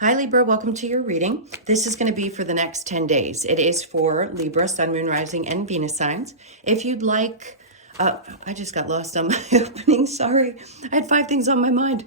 Hi Libra, welcome to your reading. This is going to be for the next 10 days. It is for Libra, Sun, Moon, Rising, and Venus signs. If you'd like, I just got lost on my opening, sorry. I had 5 things on my mind.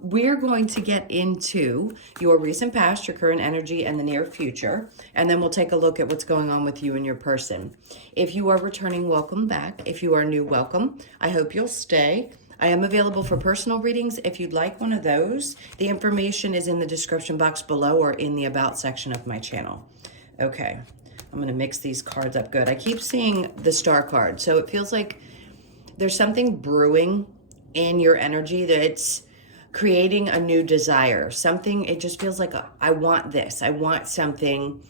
We're going to get into your recent past, your current energy, and the near future, and then we'll take a look at what's going on with you and your person. If you are returning, welcome back. If you are new, welcome. I hope you'll stay. I am available for personal readings if you'd like one of those. The information is in the description box below or in the About section of my channel. Okay, I'm going to mix these cards up good. I keep seeing the Star card, so it feels like there's something brewing in your energy that's creating a new desire. Something, it just feels like, I want this. I want something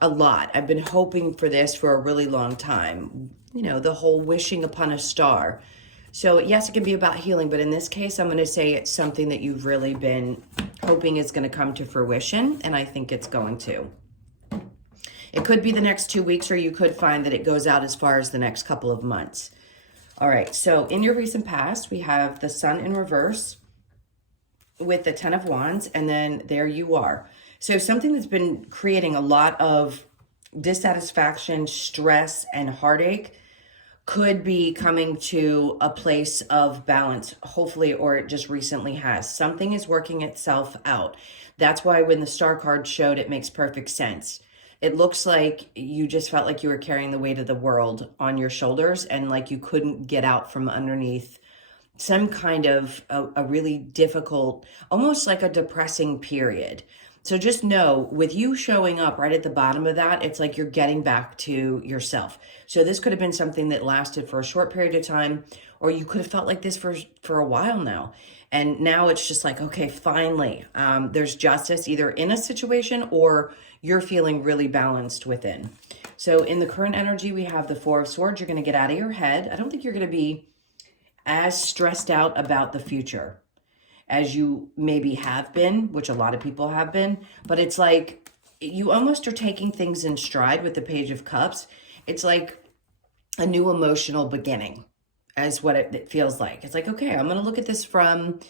a lot. I've been hoping for this for a really long time. You know, the whole wishing upon a star. So yes, it can be about healing, but in this case, I'm going to say it's something that you've really been hoping is going to come to fruition, and I think it's going to. It could be the next 2 weeks, or you could find that it goes out as far as the next couple of months. All right, so in your recent past, we have the Sun in reverse with the 10 of Wands, and then there you are. So something that's been creating a lot of dissatisfaction, stress, and heartache could be coming to a place of balance, hopefully, or it just recently has. Something is working itself out. That's why when the Star card showed, it makes perfect sense. It looks like you just felt like you were carrying the weight of the world on your shoulders and like you couldn't get out from underneath some kind of a really difficult, almost like a depressing period. So just know, with you showing up right at the bottom of that, it's like you're getting back to yourself. So this could have been something that lasted for a short period of time, or you could have felt like this for a while now. And now it's just like, okay, finally, there's justice either in a situation or you're feeling really balanced within. So in the current energy, we have the 4 of Swords. You're going to get out of your head. I don't think you're going to be as stressed out about the future as you maybe have been, which a lot of people have been, but it's like you almost are taking things in stride with the Page of Cups. It's like a new emotional beginning as what it feels like. It's like, okay, I'm going to look at this from,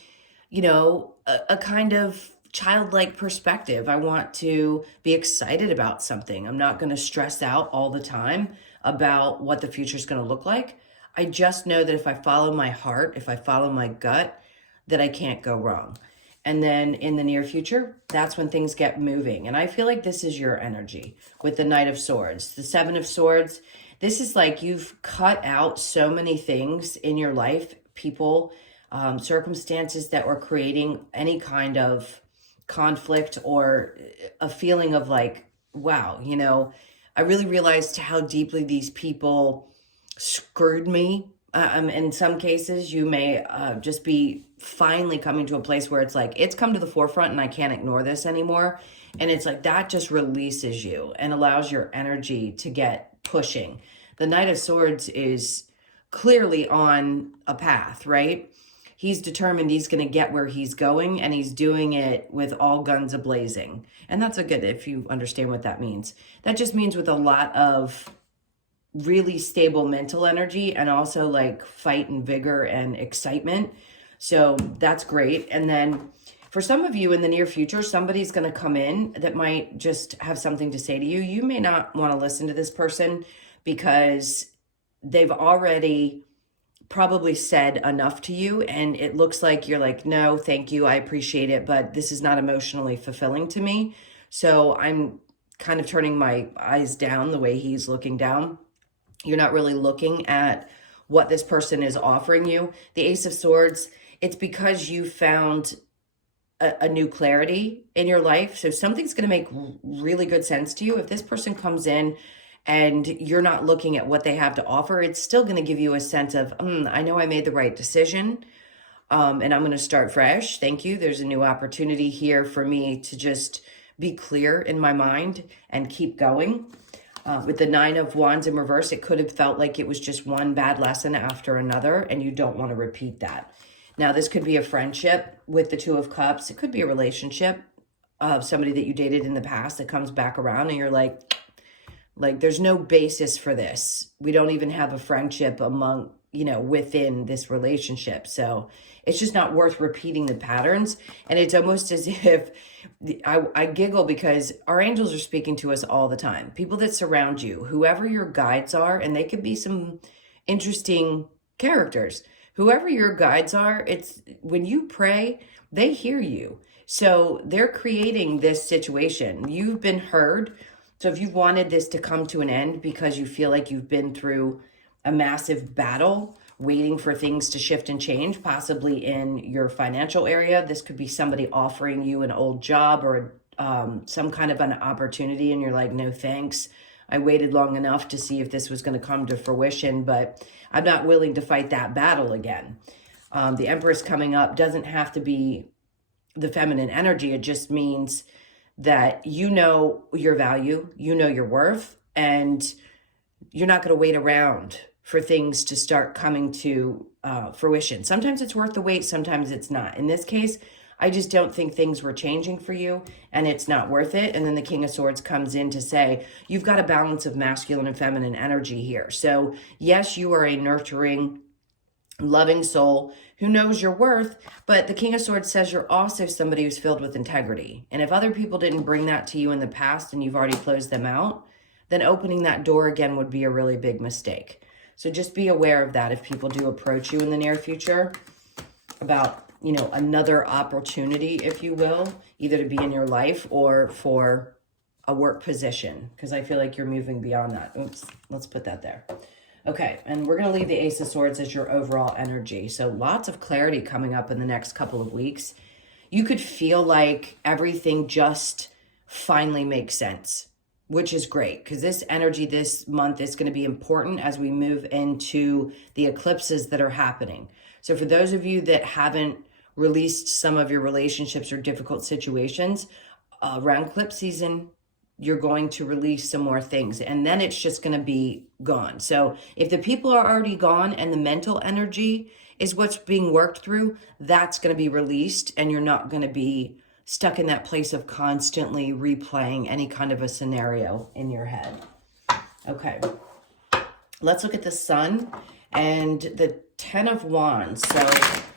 you know, a kind of childlike perspective. I want to be excited about something. I'm not going to stress out all the time about what the future is going to look like. I just know that if I follow my heart, if I follow my gut, that I can't go wrong. And then in the near future, that's when things get moving. And I feel like this is your energy with the Knight of Swords. The 7 of Swords, this is like you've cut out so many things in your life, people, circumstances that were creating any kind of conflict or a feeling of like, wow, you know, I really realized how deeply these people screwed me. In some cases, you may just be finally coming to a place where it's like, it's come to the forefront and I can't ignore this anymore. And it's like, that just releases you and allows your energy to get pushing. The Knight of Swords is clearly on a path, right? He's determined he's going to get where he's going, and he's doing it with all guns a-blazing. And that's a good, if you understand what that means. That just means with a lot of really stable mental energy and also like fight and vigor and excitement. So that's great. And then for some of you in the near future, somebody's going to come in that might just have something to say to you. You may not want to listen to this person because they've already probably said enough to you, and it looks like you're like, no, thank you, I appreciate it, but this is not emotionally fulfilling to me. So I'm kind of turning my eyes down the way he's looking down. You're not really looking at what this person is offering you. The Ace of Swords, it's because you found a new clarity in your life. So something's going to make really good sense to you. If this person comes in and you're not looking at what they have to offer, it's still going to give you a sense of, I know I made the right decision, and I'm going to start fresh. Thank you. There's a new opportunity here for me to just be clear in my mind and keep going. With the 9 of Wands in reverse, it could have felt like it was just one bad lesson after another, and you don't want to repeat that. Now, this could be a friendship with the 2 of Cups. It could be a relationship of somebody that you dated in the past that comes back around, and you're like, Like there's no basis for this. We don't even have a friendship among, within this relationship. So it's just not worth repeating the patterns. And it's almost as if I giggle because our angels are speaking to us all the time. People that surround you, whoever your guides are, and they could be some interesting characters. Whoever your guides are, it's when you pray, they hear you. So they're creating this situation. You've been heard. So if you've wanted this to come to an end because you feel like you've been through a massive battle, waiting for things to shift and change, possibly in your financial area, this could be somebody offering you an old job or some kind of an opportunity, and you're like, no thanks. I waited long enough to see if this was going to come to fruition, but I'm not willing to fight that battle again. The Empress coming up doesn't have to be the feminine energy. It just means that you know your value, you know your worth, and you're not going to wait around for things to start coming to fruition. Sometimes it's worth the wait, sometimes it's not. In this case, I just don't think things were changing for you and it's not worth it. And then the King of Swords comes in to say, you've got a balance of masculine and feminine energy here. So yes, you are a nurturing, loving soul who knows your worth, but the King of Swords says you're also somebody who's filled with integrity. And if other people didn't bring that to you in the past and you've already closed them out, then opening that door again would be a really big mistake. So just be aware of that if people do approach you in the near future about, another opportunity, if you will, either to be in your life or for a work position, because I feel like you're moving beyond that. Oops, let's put that there. Okay, and we're going to leave the Ace of Swords as your overall energy. So lots of clarity coming up in the next couple of weeks. You could feel like everything just finally makes sense, which is great because this energy this month is going to be important as we move into the eclipses that are happening. So for those of you that haven't released some of your relationships or difficult situations, around eclipse season, you're going to release some more things and then it's just going to be gone. So if the people are already gone and the mental energy is what's being worked through, that's going to be released and you're not going to be stuck in that place of constantly replaying any kind of a scenario in your head. Okay, let's look at the Sun and the Ten of Wands. So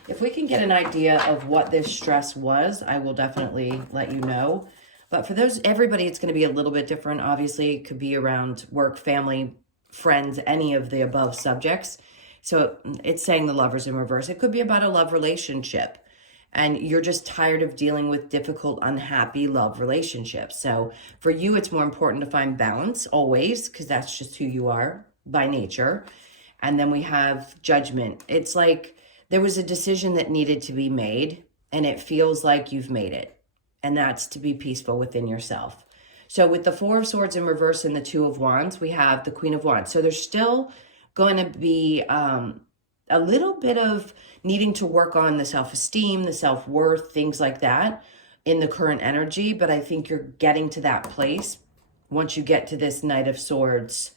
if we can get an idea of what this stress was, I will definitely let you know. But for everybody, it's going to be a little bit different. Obviously, it could be around work, family, friends, any of the above subjects. So it's saying the Lovers in reverse. It could be about a love relationship. And you're just tired of dealing with difficult, unhappy love relationships. So for you, it's more important to find balance always, because that's just who you are by nature. And then we have Judgment. It's like there was a decision that needed to be made, and it feels like you've made it. And that's to be peaceful within yourself. So with the Four of Swords in reverse and the Two of Wands, we have the Queen of Wands. So there's still going to be a little bit of needing to work on the self-esteem, the self-worth, things like that in the current energy. But I think you're getting to that place once you get to this Knight of Swords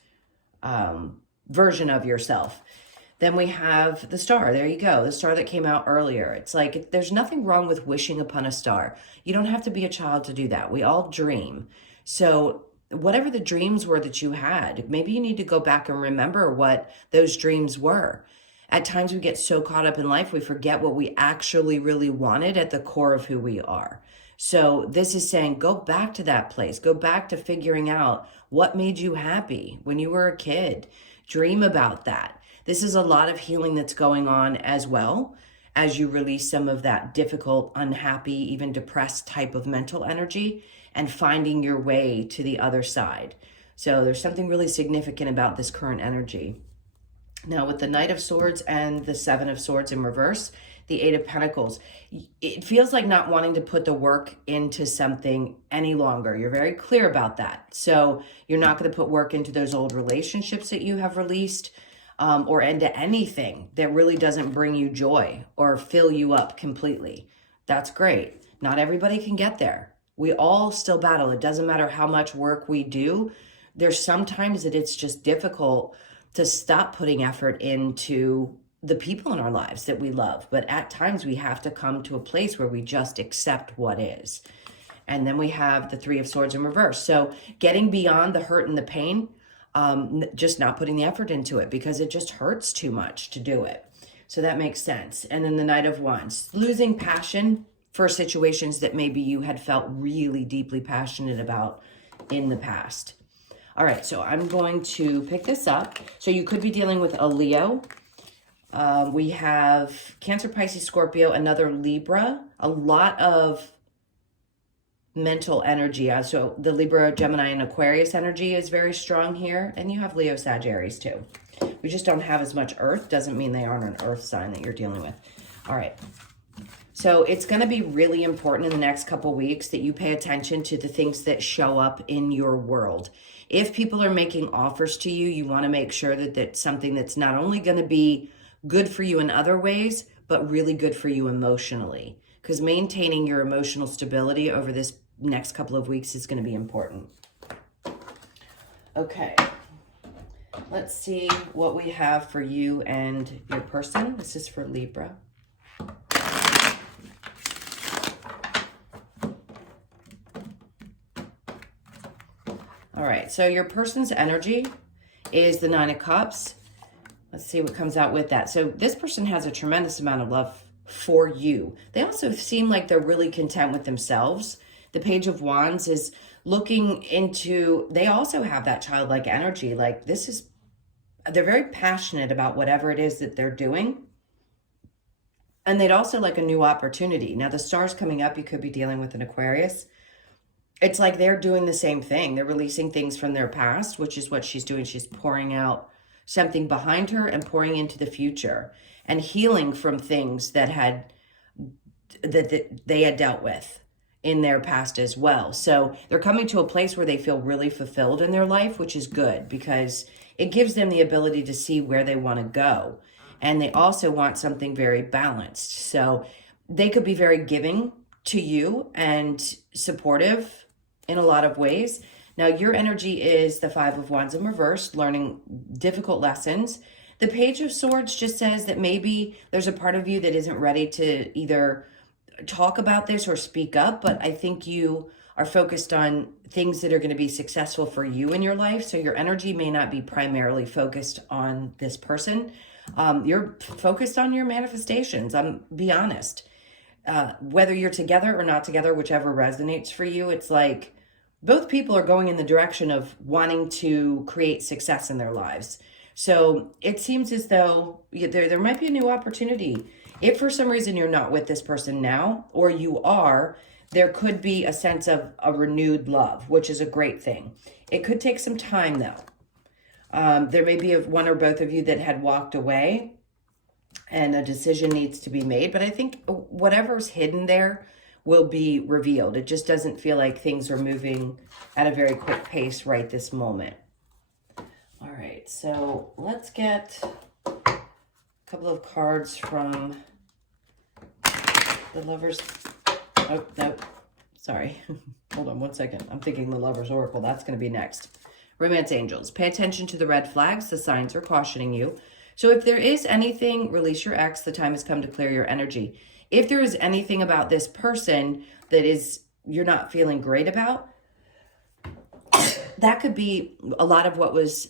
version of yourself. Then we have the Star. There you go. The star that came out earlier. It's like there's nothing wrong with wishing upon a star. You don't have to be a child to do that. We all dream. So whatever the dreams were that you had, maybe you need to go back and remember what those dreams were. At times we get so caught up in life, we forget what we actually really wanted at the core of who we are. So this is saying, go back to that place. Go back to figuring out what made you happy when you were a kid. Dream about that. This is a lot of healing that's going on as well as you release some of that difficult, unhappy, even depressed type of mental energy and finding your way to the other side. So there's something really significant about this current energy. Now with the Knight of Swords and the Seven of Swords in reverse, the Eight of Pentacles, it feels like not wanting to put the work into something any longer. You're very clear about that. So you're not going to put work into those old relationships that you have released, or into anything that really doesn't bring you joy or fill you up completely. That's great. Not everybody can get there. We all still battle. It doesn't matter how much work we do. There's sometimes that it's just difficult to stop putting effort into the people in our lives that we love. But at times we have to come to a place where we just accept what is. And then we have the Three of Swords in reverse. So getting beyond the hurt and the pain, just not putting the effort into it because it just hurts too much to do it. So that makes sense. And then the Knight of Wands, losing passion for situations that maybe you had felt really deeply passionate about in the past. All right, so I'm going to pick this up. So you could be dealing with a Leo. We have Cancer, Pisces, Scorpio, another Libra, a lot of mental energy. So the Libra, Gemini, and Aquarius energy is very strong here. And you have Leo, Sag, Aries too. We just don't have as much Earth. Doesn't mean they aren't an Earth sign that you're dealing with. All right. So it's going to be really important in the next couple weeks that you pay attention to the things that show up in your world. If people are making offers to you, you want to make sure that that's something that's not only going to be good for you in other ways, but really good for you emotionally. Because maintaining your emotional stability over this next couple of weeks is going to be important. Okay. Let's see what we have for you and your person. This is for Libra. All right, so your person's energy is the Nine of Cups. Let's see what comes out with that. So this person has a tremendous amount of love for you. They also seem like they're really content with themselves. The Page of Wands is looking into, they also have that childlike energy. Like they're very passionate about whatever it is that they're doing. And they'd also like a new opportunity. Now the stars coming up, you could be dealing with an Aquarius. It's like they're doing the same thing. They're releasing things from their past, which is what she's doing. She's pouring out something behind her and pouring into the future and healing from things that they had dealt with in their past as well. So they're coming to a place where they feel really fulfilled in their life, which is good because it gives them the ability to see where they want to go. And they also want something very balanced. So they could be very giving to you and supportive in a lot of ways. Now, your energy is the Five of Wands in reverse, learning difficult lessons. The Page of Swords just says that maybe there's a part of you that isn't ready to either talk about this or speak up, but I think you are focused on things that are going to be successful for you in your life. So your energy may not be primarily focused on this person. You're focused on your manifestations. Be honest. Whether you're together or not together, whichever resonates for you, it's like both people are going in the direction of wanting to create success in their lives. So it seems as though there might be a new opportunity. If for some reason you're not with this person now, or you are, there could be a sense of a renewed love, which is a great thing. It could take some time though. There may be one or both of you that had walked away and a decision needs to be made. But I think whatever's hidden there will be revealed. It just doesn't feel like things are moving at a very quick pace right this moment. All right, so let's get a couple of cards from the Lovers. Oh, no, sorry. Hold on one second. I'm thinking the Lovers Oracle. That's going to be next. Romance Angels. Pay attention to the red flags. The signs are cautioning you. So if there is anything, release your ex. The time has come to clear your energy. If there is anything about this person that you're not feeling great about, that could be a lot of what was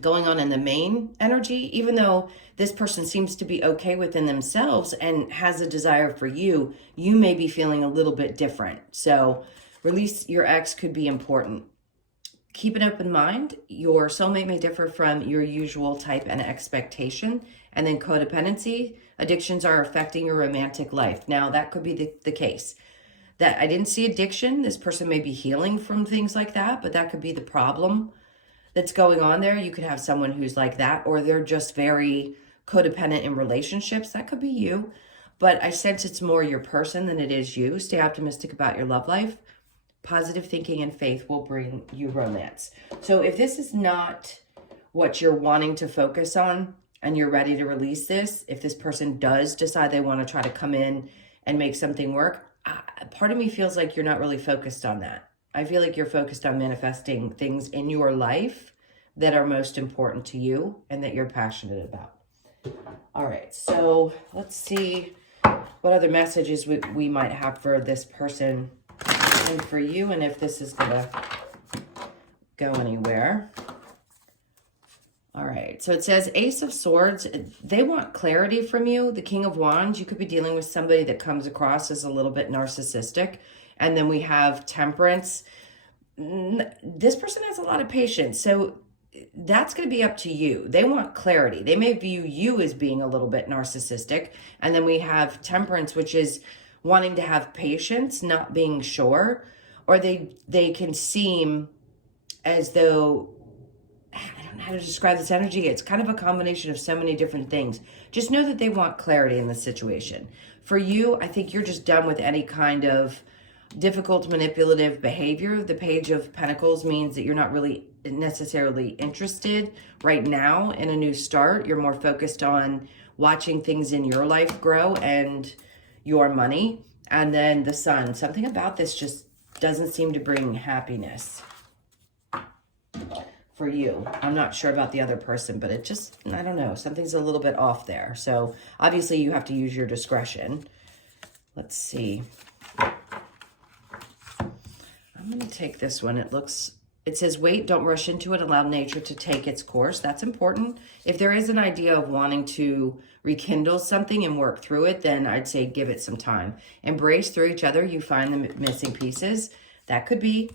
going on in the main energy. Even though this person seems to be okay within themselves and has a desire for you, you may be feeling a little bit different. So release your ex could be important. Keep an open mind. Your soulmate may differ from your usual type and expectation. And then codependency. Addictions are affecting your romantic life. Now, that could be the case. That I didn't see addiction. This person may be healing from things like that, but that could be the problem that's going on there. You could have someone who's like that, or they're just very codependent in relationships. That could be you. But I sense it's more your person than it is you. Stay optimistic about your love life. Positive thinking and faith will bring you romance. So if this is not what you're wanting to focus on and you're ready to release this, if this person does decide they want to try to come in and make something work, part of me feels like you're not really focused on that. I feel like you're focused on manifesting things in your life that are most important to you and that you're passionate about. All right, so let's see what other messages we might have for this person and for you, and if this is going to go anywhere. All right, so it says Ace of Swords. They want clarity from you. The King of Wands, you could be dealing with somebody that comes across as a little bit narcissistic. And then we have Temperance. This person has a lot of patience, so that's going to be up to you. They want clarity. They may view you as being a little bit narcissistic. And then we have Temperance, which is wanting to have patience, not being sure. Or they can seem as though, I don't know how to describe this energy. It's kind of a combination of so many different things. Just know that they want clarity in this situation. For you, I think you're just done with any kind of difficult manipulative behavior. The Page of Pentacles means that you're not really necessarily interested right now in a new start. You're more focused on watching things in your life grow and your money. And then the Sun. Something about this just doesn't seem to bring happiness for you. I'm not sure about the other person, but it just, I don't know, something's a little bit off there. So obviously you have to use your discretion. Let's see. I'm going to take this one. It says, wait, don't rush into it. Allow nature to take its course. That's important. If there is an idea of wanting to rekindle something and work through it, then I'd say give it some time. Embrace through each other. You find the missing pieces. That could be.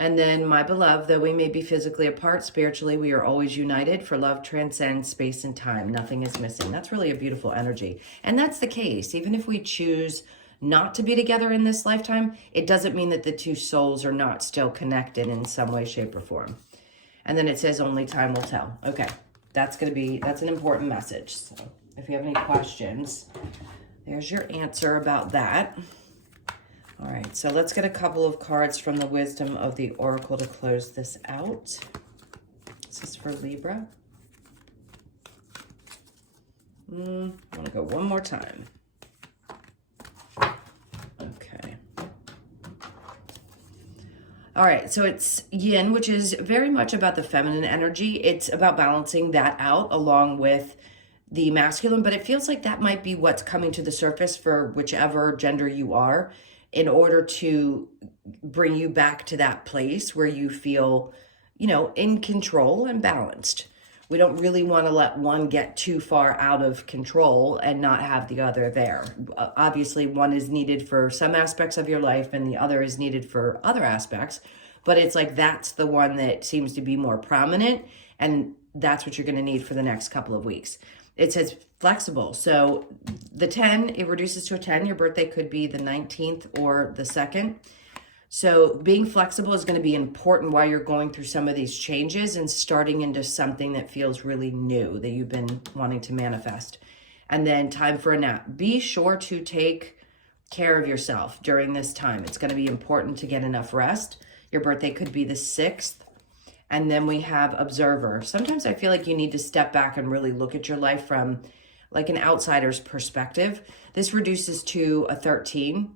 And then, my beloved, though we may be physically apart, spiritually, we are always united, for love transcends space and time. Nothing is missing. That's really a beautiful energy. And that's the case. Even if we choose not to be together in this lifetime, it doesn't mean that the two souls are not still connected in some way, shape, or form. And then it says only time will tell. Okay, that's an important message. So if you have any questions, there's your answer about that. All right, so let's get a couple of cards from the Wisdom of the Oracle to close this out. This is for Libra. I want to go one more time. Okay. All right, so it's Yin, which is very much about the feminine energy. It's about balancing that out along with the masculine, but it feels like that might be what's coming to the surface for whichever gender you are, in order to bring you back to that place where you feel, in control and balanced. We don't really want to let one get too far out of control and not have the other there. Obviously, one is needed for some aspects of your life and the other is needed for other aspects. But it's like that's the one that seems to be more prominent, and that's what you're going to need for the next couple of weeks. It says flexible. So the 10, it reduces to a 10. Your birthday could be the 19th or the 2nd. So being flexible is going to be important while you're going through some of these changes and starting into something that feels really new that you've been wanting to manifest. And then time for a nap. Be sure to take care of yourself during this time. It's going to be important to get enough rest. Your birthday could be the 6th. And then we have Observer. Sometimes I feel like you need to step back and really look at your life from like an outsider's perspective. This reduces to a 13,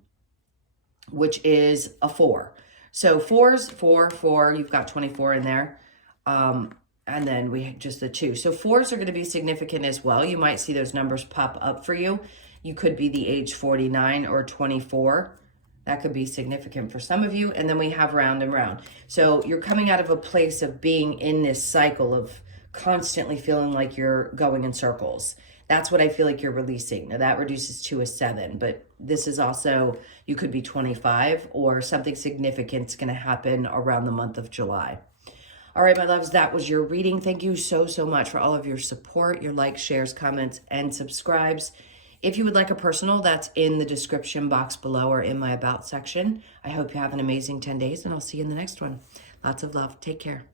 which is a 4. So 4's 4, 4, you've got 24 in there. And then we have just the 2. So 4's are going to be significant as well. You might see those numbers pop up for you. You could be the age 49 or 24. That could be significant for some of you. And then we have round and round. So you're coming out of a place of being in this cycle of constantly feeling like you're going in circles. That's what I feel like you're releasing. Now that reduces to a 7, but this is also, you could be 25 or something significant is going to happen around the month of July. All right, my loves, that was your reading. Thank you so, so much for all of your support, your likes, shares, comments, and subscribes. If you would like a personal, that's in the description box below or in my About section. I hope you have an amazing 10 days, and I'll see you in the next one. Lots of love. Take care.